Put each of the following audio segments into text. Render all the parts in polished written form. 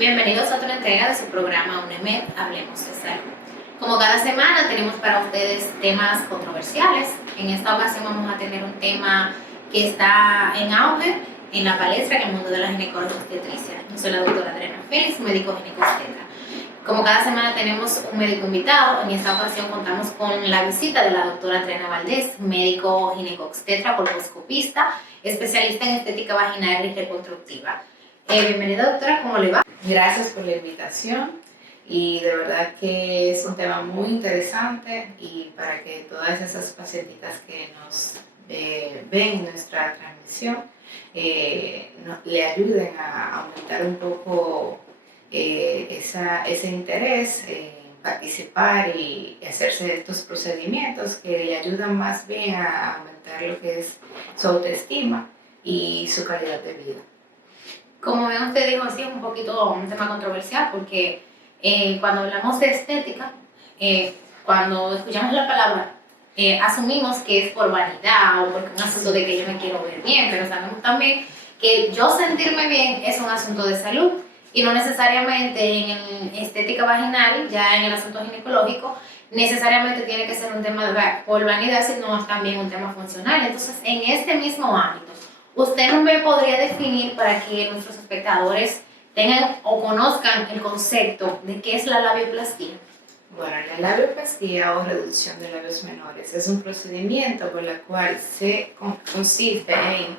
Bienvenidos a otra entrega de su programa UNEMED, Hablemos de Salud. Como cada semana tenemos para ustedes temas controversiales. En esta ocasión vamos a tener un tema que está en auge en la palestra en el mundo de la ginecología-obstetricia. Yo soy la doctora Adriana Félix, médico ginecobstetra. Como cada semana tenemos un médico invitado, en esta ocasión contamos con la visita de la doctora Adriana Valdés, médico ginecobstetra, colposcopista, especialista en estética vaginal y reconstructiva. Bienvenida, doctora, ¿cómo le va? Gracias por la invitación y de verdad que es un tema muy interesante y para que todas esas pacientitas que nos ven nuestra transmisión le ayuden a aumentar un poco ese interés en participar y hacerse estos procedimientos que le ayudan más bien a aumentar lo que es su autoestima y su calidad de vida. Como bien usted dijo, sí, es un poquito un tema controversial porque cuando hablamos de estética, cuando escuchamos la palabra, asumimos que es por vanidad o porque es un asunto de que yo me quiero ver bien, pero sabemos también que yo sentirme bien es un asunto de salud y no necesariamente en estética vaginal, ya en el asunto ginecológico, necesariamente tiene que ser un tema por vanidad, sino también un tema funcional. Entonces, en este mismo ámbito, ¿usted no me podría definir para que nuestros espectadores tengan o conozcan el concepto de qué es la labioplastía? Bueno, la labioplastía o reducción de labios menores es un procedimiento por el cual consiste en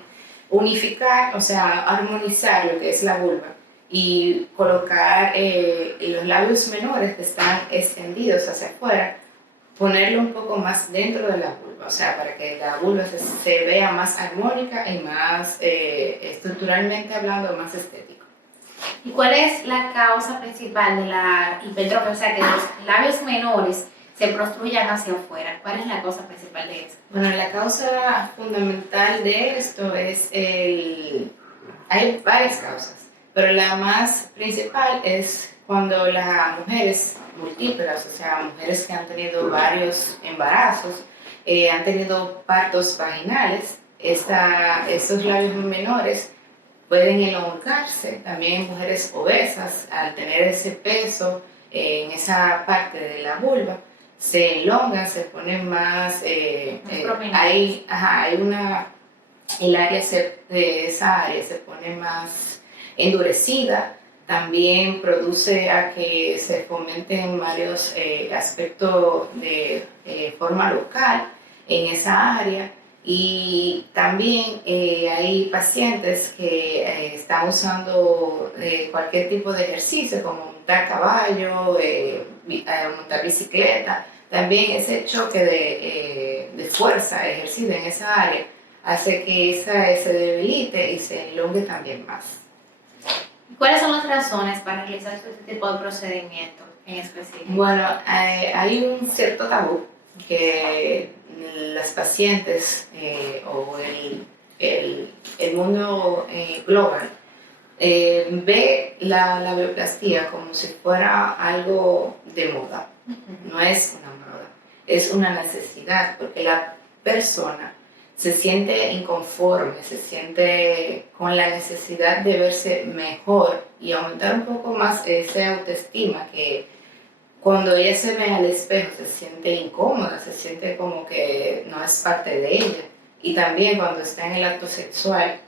unificar, o sea, armonizar lo que es la vulva y colocar los labios menores que están extendidos hacia afuera, ponerlo un poco más dentro de la vulva, o sea, para que la vulva se vea más armónica y más, estructuralmente hablando, más estético. ¿Y cuál es la causa principal de la hipertrofia? O sea, que los labios menores se prostruyan hacia afuera. ¿Cuál es la causa principal de eso? Bueno, la causa fundamental de esto es hay varias causas, pero la más principal es cuando las mujeres múltiples, o sea, mujeres que han tenido varios embarazos, han tenido partos vaginales, estos labios menores pueden elongarse. También mujeres obesas, al tener ese peso en esa parte de la vulva, se elongan, se ponen más, el área de esa área se pone más endurecida. También produce a que se fomenten varios aspectos de forma local en esa área. Y también hay pacientes que están usando cualquier tipo de ejercicio, como montar caballo, montar bicicleta. También ese choque de fuerza ejercido en esa área hace que esa se debilite y se elongue también más. ¿Cuáles son las razones para realizar este tipo de procedimiento en específico? Bueno, hay un cierto tabú que las pacientes o el mundo global ve la labioplastía como si fuera algo de moda. No es una moda, es una necesidad, porque la persona se siente inconforme, se siente con la necesidad de verse mejor y aumentar un poco más esa autoestima, que cuando ella se ve al espejo se siente incómoda, se siente como que no es parte de ella. Y también cuando está en el acto sexual,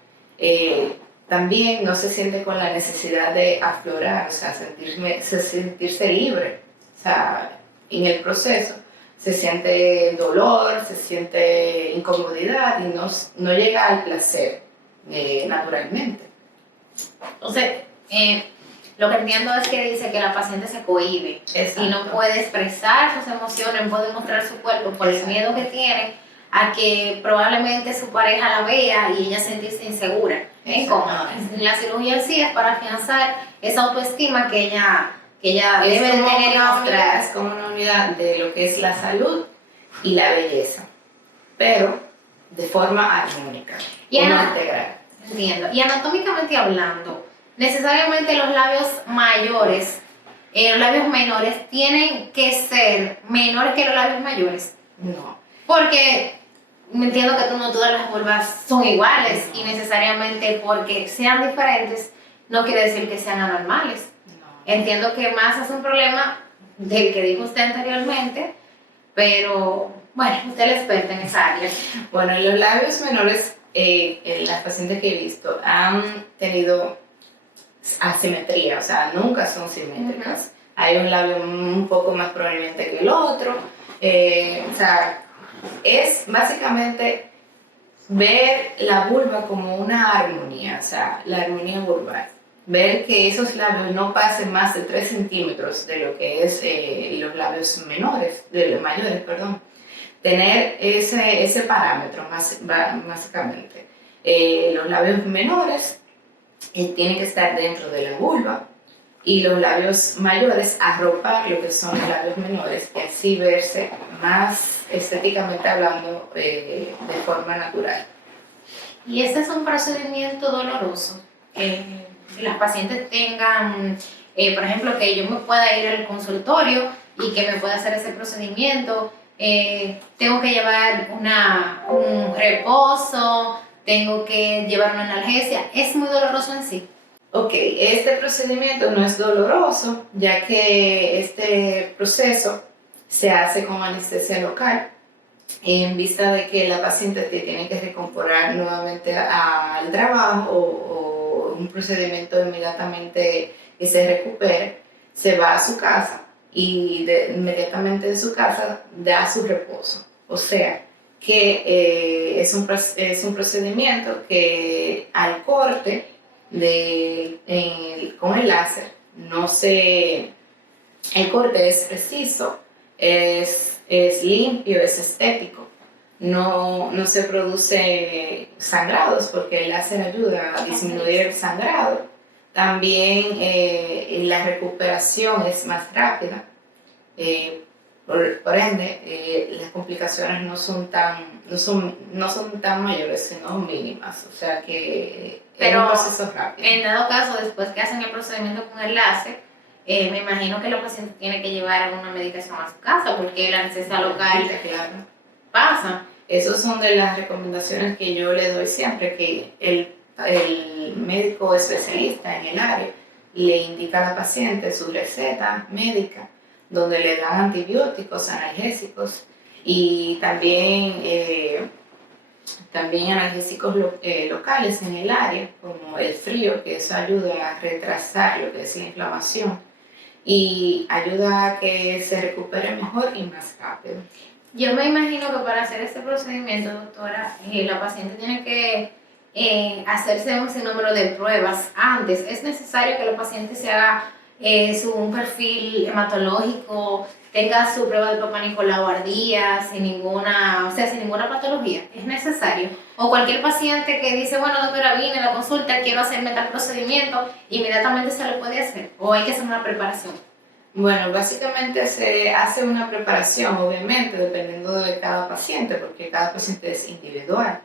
también no se siente con la necesidad de aflorar, o sea, sentirse libre. O sea, en el proceso se siente dolor, se siente incomodidad y no llega al placer naturalmente. Entonces, lo que entiendo es que dice que la paciente se cohíbe. Exacto. Y no puede expresar sus emociones, no puede mostrar su cuerpo por el miedo que tiene a que probablemente su pareja la vea y ella sentirse insegura. La cirugía sí es para afianzar esa autoestima que ella debe de tener y mostrar. Es como una unidad de lo que es la salud y la belleza, pero de forma armónica, integral. Entiendo. Y anatómicamente hablando, necesariamente los labios mayores, los labios menores tienen que ser menores que los labios mayores. No. Porque me entiendo que no todas las vulvas son iguales y necesariamente porque sean diferentes no quiere decir que sean anormales. Entiendo que más es un problema del que dijo usted anteriormente, pero bueno, usted es la experta en esa área. Bueno, los labios menores, en las pacientes que he visto, han tenido asimetría, o sea, nunca son simétricas. Hay un labio un poco más prominente que el otro. O sea, es básicamente ver la vulva como una armonía, o sea, la armonía vulvar. Ver que esos labios no pasen más de 3 centímetros de lo que es los labios menores, de los mayores, perdón. Tener ese parámetro, básicamente. Los labios menores tienen que estar dentro de la vulva y los labios mayores arropar lo que son los labios menores y así verse más estéticamente hablando de forma natural. Y este es un procedimiento doloroso. Las pacientes tengan, por ejemplo, que yo me pueda ir al consultorio y que me pueda hacer ese procedimiento. Tengo que llevar un reposo, tengo que llevar una analgesia. ¿Es muy doloroso en sí? Ok, este procedimiento no es doloroso, ya que este proceso se hace con anestesia local en vista de que la paciente tiene que recomponer nuevamente al trabajo o un procedimiento inmediatamente que se recupere, se va a su casa y inmediatamente de su casa da su reposo. O sea, que es un procedimiento que al corte con el láser no se... El corte es preciso, es limpio, es estético. No se produce sangrados porque el láser ayuda a disminuir el sangrado. También la recuperación es más rápida. Por ende, las complicaciones no son tan mayores, sino mínimas. O sea que es un proceso rápido. En dado caso, después que hacen el procedimiento con el láser, me imagino que la paciente tiene que llevar alguna medicación a su casa porque la anestesia local pasa. Esas son de las recomendaciones que yo le doy siempre, que el médico especialista en el área le indica a la paciente su receta médica, donde le dan antibióticos, analgésicos y también analgésicos locales en el área, como el frío, que eso ayuda a retrasar lo que es la inflamación y ayuda a que se recupere mejor y más rápido. Yo me imagino que para hacer este procedimiento, doctora, la paciente tiene que hacerse un sinnúmero de pruebas antes. ¿Es necesario que la paciente se haga un perfil hematológico, tenga su prueba de Papa Nicolau al día, sin ninguna patología? ¿Es necesario? O cualquier paciente que dice, bueno, doctora, vine a la consulta, quiero hacerme tal procedimiento, inmediatamente se lo puede hacer, o hay que hacer una preparación. Bueno, básicamente se hace una preparación, obviamente, dependiendo de cada paciente, porque cada paciente es individual.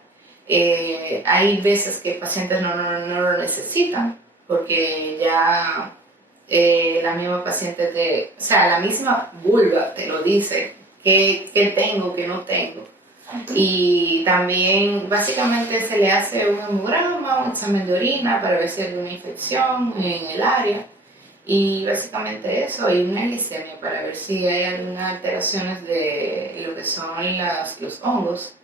Hay veces que pacientes no lo necesitan, porque ya la misma paciente, o sea, la misma vulva te lo dice, qué tengo, qué no tengo. Y también básicamente se le hace un hemograma, un examen de orina para ver si hay alguna infección en el área. Y básicamente eso, y una glicemia para ver si hay algunas alteraciones de lo que son los hongos.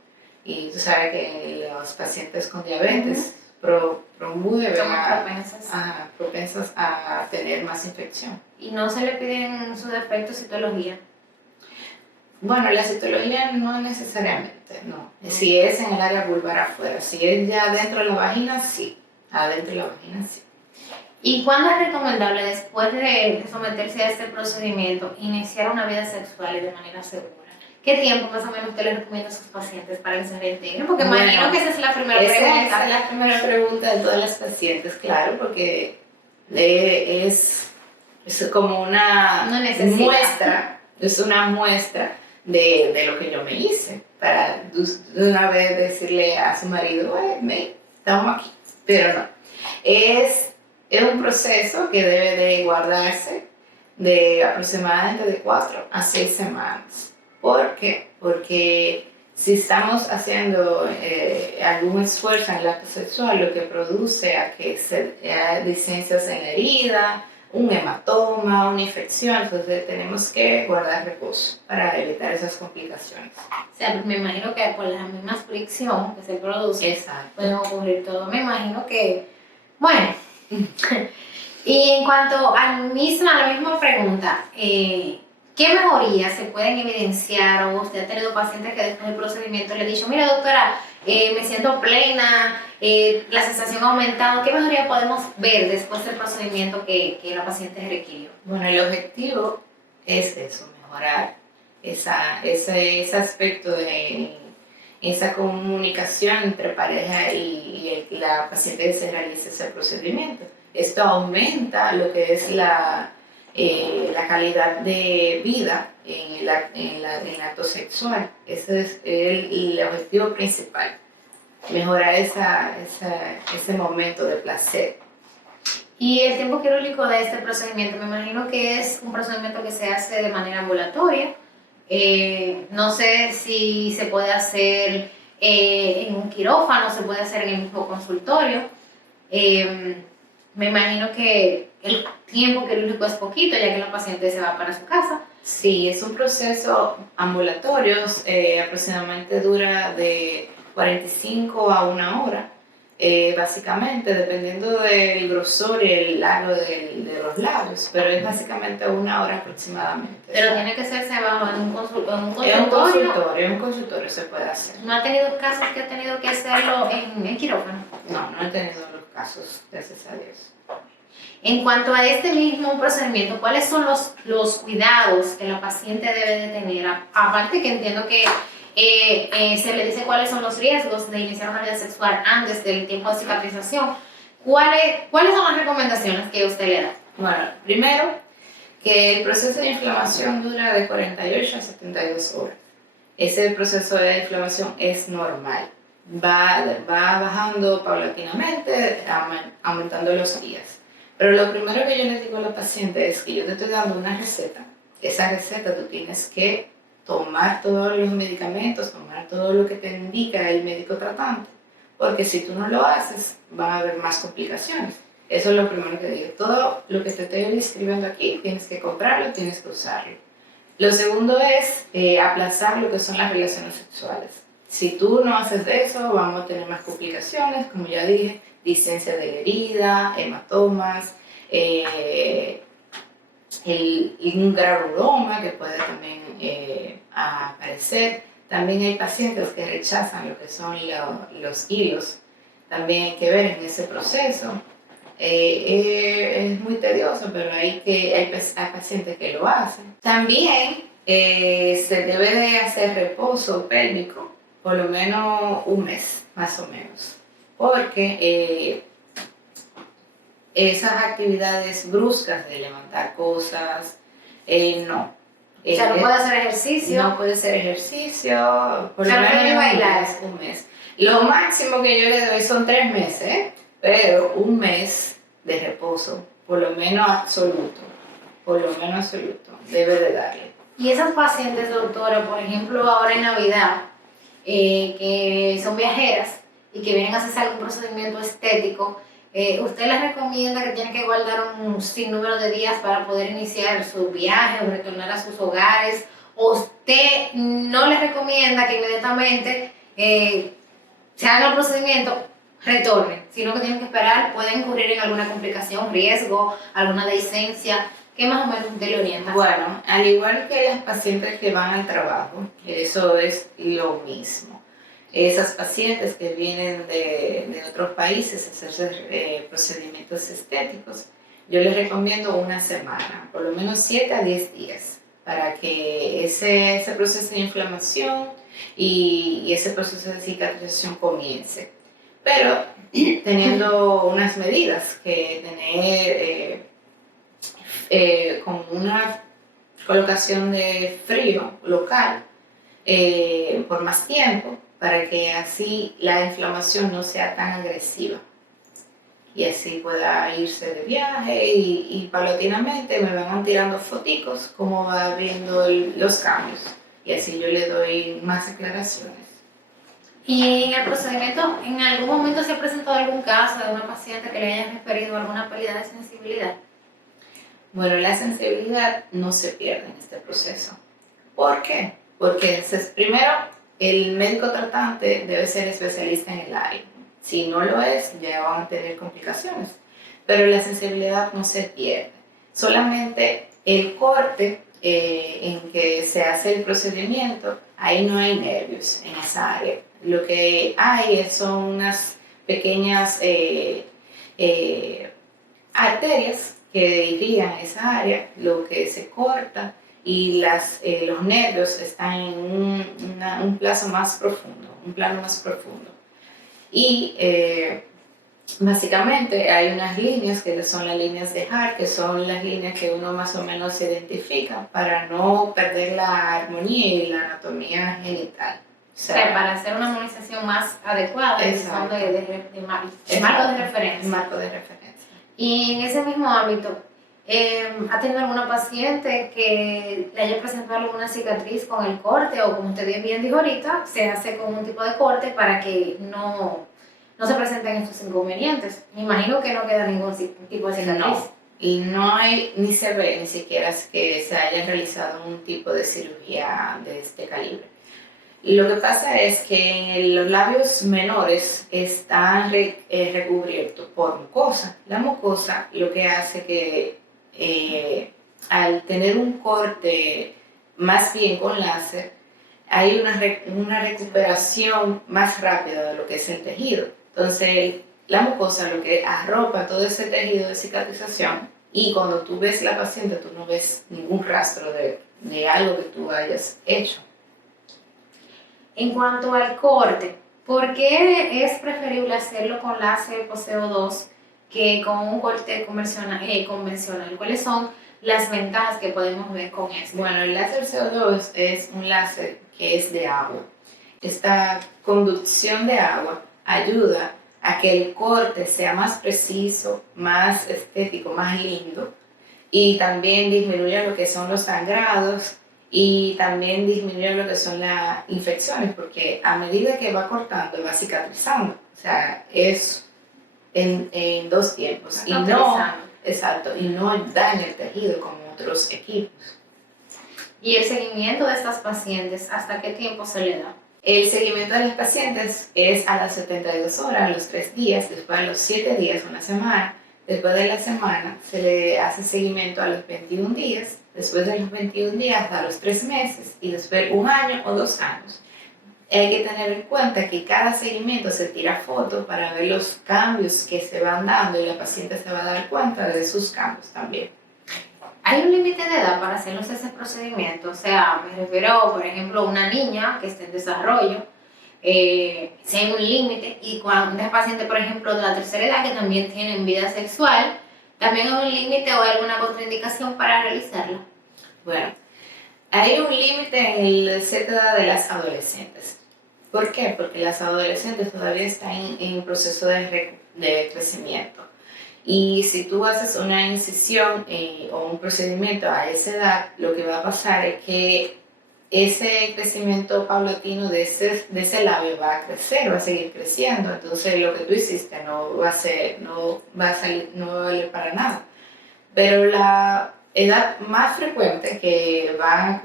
Y tú sabes que los pacientes con diabetes promueven propensas a tener más infección. ¿Y no se le piden en su defecto citología? Bueno, la citología no necesariamente, no. Si es en el área vulvar afuera, si es ya dentro de la vagina, sí. Adentro de la vagina, sí. ¿Y cuándo es recomendable, después de someterse a este procedimiento, iniciar una vida sexual de manera segura? ¿Qué tiempo más o menos usted le recomienda a sus pacientes para que se reintegren? Porque imagino que esa es la primera pregunta. Esa es la primera pregunta de todas las pacientes, claro, porque es como una muestra, es una muestra de lo que yo me hice, para de una vez decirle a su marido, estamos aquí, pero no. Es un proceso que debe de guardarse de aproximadamente de 4 a 6 semanas. ¿Por qué? Porque si estamos haciendo algún esfuerzo en el acto sexual, lo que produce a que se licencias en la herida un hematoma, una infección, entonces tenemos que guardar reposo para evitar esas complicaciones. O sea, me imagino que por la misma fricción que se produce, Exacto. pueden ocurrir todo. Me imagino que, bueno, y en cuanto a la misma pregunta, ¿qué mejorías se pueden evidenciar o usted ha tenido pacientes que después del procedimiento le han dicho, mira doctora, me siento plena, la sensación ha aumentado? ¿Qué mejoría podemos ver después del procedimiento que la paciente requirió? Bueno, el objetivo es eso, mejorar ese aspecto de esa comunicación entre pareja y la paciente que se realiza ese procedimiento. Esto aumenta lo que es la calidad de vida en el acto sexual. Ese es el objetivo principal, mejorar ese momento de placer. Y el tiempo quirúrgico de este procedimiento, me imagino que es un procedimiento que se hace de manera ambulatoria. No sé si se puede hacer en un quirófano, se puede hacer en el mismo consultorio. Me imagino que el tiempo quirúrgico es poquito, ya que la paciente se va para su casa. Sí, es un proceso ambulatorio, aproximadamente dura de 45 a 1 hora, básicamente, dependiendo del grosor y el largo de los labios, pero es básicamente 1 hora aproximadamente. Pero tiene que hacerse bajo en un consultorio. En un consultorio se puede hacer. ¿No ha tenido casos que ha tenido que hacerlo en el quirófano? No he tenido los casos, gracias a Dios. En cuanto a este mismo procedimiento, ¿cuáles son los cuidados que la paciente debe de tener? Aparte que entiendo que se le dice cuáles son los riesgos de iniciar una vida sexual antes del tiempo de cicatrización. ¿Cuáles son las recomendaciones que usted le da? Bueno, primero, que el proceso de inflamación dura de 48 a 72 horas. Ese proceso de inflamación es normal. Va bajando paulatinamente, aumentando los días. Pero lo primero que yo les digo a la paciente es que yo te estoy dando una receta. Esa receta tú tienes que tomar todos los medicamentos, tomar todo lo que te indica el médico tratante, porque si tú no lo haces, van a haber más complicaciones. Eso es lo primero que digo. Todo lo que te estoy describiendo aquí, tienes que comprarlo, tienes que usarlo. Lo segundo es aplazar lo que son las relaciones sexuales. Si tú no haces eso, vamos a tener más complicaciones, como ya dije, discencia de la herida, hematomas, un granuloma que puede también aparecer. También hay pacientes que rechazan lo que son los hilos. También hay que ver en ese proceso. Es muy tedioso, pero hay pacientes que lo hacen. También se debe de hacer reposo pélvico por lo menos 1 mes, más o menos, porque esas actividades bruscas de levantar cosas, no. O sea, no puede hacer ejercicio. No puede hacer ejercicio, por lo menos menos bailar. 1 mes. Lo máximo que yo le doy son 3 meses, pero 1 mes de reposo, por lo menos absoluto, debe de darle. Y esas pacientes, doctora, por ejemplo, ahora en Navidad, que son viajeras y que vienen a hacerse algún procedimiento estético, ¿usted les recomienda que tienen que guardar un sinnúmero de días para poder iniciar su viaje o retornar a sus hogares? ¿O usted no les recomienda que inmediatamente se haga el procedimiento, retornen, sino que tienen que esperar, pueden incurrir en alguna complicación, riesgo, alguna dehiscencia? ¿Qué más o menos usted le orienta? Bueno, al igual que las pacientes que van al trabajo, eso es lo mismo. Esas pacientes que vienen de otros países a hacerse procedimientos estéticos, yo les recomiendo 1 semana, por lo menos 7 a 10 días, para que ese proceso de inflamación y ese proceso de cicatrización comience. Pero teniendo unas medidas, que tener como una colocación de frío local por más tiempo, para que así la inflamación no sea tan agresiva y así pueda irse de viaje y paulatinamente me van tirando foticos cómo va viendo los cambios y así yo le doy más aclaraciones. Y en el procedimiento, ¿en algún momento se ha presentado algún caso de una paciente que le haya referido alguna pérdida de sensibilidad? Bueno, la sensibilidad no se pierde en este proceso. ¿Por qué? Porque primero el médico tratante debe ser especialista en el área. Si no lo es, ya van a tener complicaciones. Pero la sensibilidad no se pierde. Solamente el corte en que se hace el procedimiento, ahí no hay nervios en esa área. Lo que hay son unas pequeñas arterias que irrigan esa área, lo que se corta y los nervios están en un plano más profundo. Y básicamente hay unas líneas que son las líneas de Hart, que son las líneas que uno más o menos identifica para no perder la armonía y la anatomía genital. O sea, para hacer una armonización más adecuada, son de marco de referencia. Marco de referencia. Y en ese mismo ámbito, ¿ha tenido alguna paciente que le haya presentado alguna cicatriz con el corte o, como usted bien dijo ahorita, se hace con un tipo de corte para que no se presenten estos inconvenientes? Me imagino que no queda ningún tipo de cicatriz. No, y no hay, ni se ve ni siquiera que se haya realizado un tipo de cirugía de este calibre. Lo que pasa es que en los labios menores están recubiertos por mucosa. La mucosa lo que hace que al tener un corte más bien con láser, hay una recuperación más rápida de lo que es el tejido. Entonces, la mucosa lo que arropa todo ese tejido de cicatrización, y cuando tú ves la paciente, tú no ves ningún rastro de algo que tú hayas hecho. En cuanto al corte, ¿por qué es preferible hacerlo con láser o CO2 que con un corte convencional? ¿Cuáles son las ventajas que podemos ver con esto? Bueno, el láser CO2 es un láser que es de agua. Esta conducción de agua ayuda a que el corte sea más preciso, más estético, más lindo, y también disminuye lo que son los sangrados y también disminuye lo que son las infecciones, porque a medida que va cortando va cicatrizando. O sea, es en dos tiempos. Y no daña el tejido como otros equipos. ¿Y el seguimiento de estas pacientes, hasta qué tiempo se le da? El seguimiento de los pacientes es a las 72 horas, a los 3 días, después a los 7 días, una semana. Después de la semana se le hace seguimiento a los 21 días, después de los 21 días a los 3 meses y después 1 año o 2 años. Hay que tener en cuenta que cada seguimiento se tira foto para ver los cambios que se van dando y la paciente se va a dar cuenta de sus cambios también. ¿Hay un límite de edad para hacernos ese procedimiento? O sea, me refiero, por ejemplo, a una niña que esté en desarrollo, si hay un límite, y cuando es paciente, por ejemplo, de la tercera edad que también tienen vida sexual, ¿también hay un límite o hay alguna contraindicación para realizarlo? Bueno, hay un límite en la cierta edad de las adolescentes. ¿Por qué? Porque las adolescentes todavía están en proceso de crecimiento. Y si tú haces una incisión o un procedimiento a esa edad, lo que va a pasar es que ese crecimiento paulatino de ese labio va a crecer, va a seguir creciendo. Entonces lo que tú hiciste no va a valer para nada. Pero la edad más frecuente que van a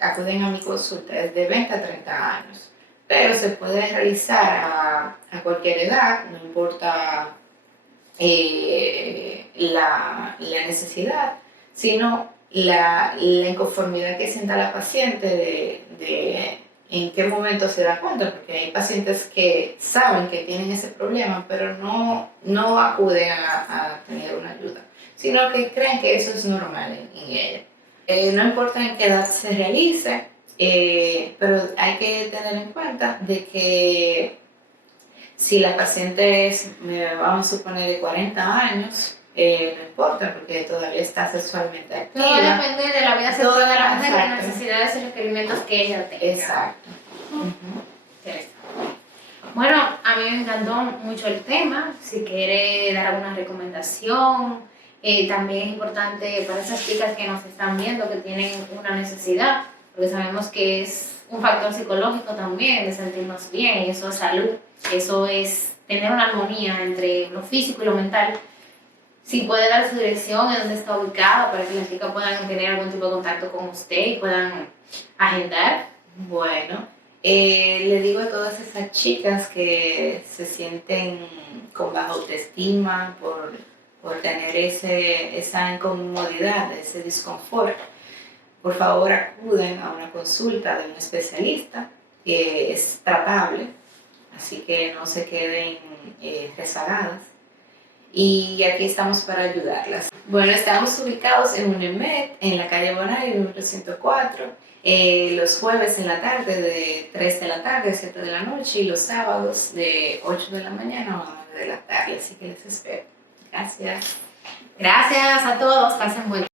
acuden a mi consulta es de 20 a 30 años. Pero se puede realizar a cualquier edad, no importa la necesidad, sino la inconformidad que sienta la paciente de en qué momento se da cuenta, porque hay pacientes que saben que tienen ese problema, pero no acuden a tener una ayuda, sino que creen que eso es normal en ella. No importa en qué edad se realice, pero hay que tener en cuenta de que si la paciente es, vamos a suponer, de 40 años, no importa porque todavía está sexualmente activa. Todo depende de la vida sexual de la mujer, de las necesidades y requerimientos que ella tenga. Exacto. Bueno, a mí me encantó mucho el tema. Si quiere dar alguna recomendación, también es importante para esas chicas que nos están viendo que tienen una necesidad, porque sabemos que es un factor psicológico también de sentirnos bien, y eso es salud, eso es tener una armonía entre lo físico y lo mental. si puede dar su dirección, en dónde está ubicada, para que las chicas puedan tener algún tipo de contacto con usted y puedan agendar. Bueno, le digo a todas esas chicas que se sienten con baja autoestima por tener esa incomodidad, ese disconfort, por favor acuden a una consulta de un especialista que es tratable, así que no se queden rezagadas. Y aquí estamos para ayudarlas. Bueno, estamos ubicados en UNEMED, en la calle Bonaire, número 104, los jueves en la tarde de 3 de la tarde a 7 de la noche y los sábados de 8 de la mañana a 9 de la tarde, así que les espero. Gracias. Gracias a todos, pasen buen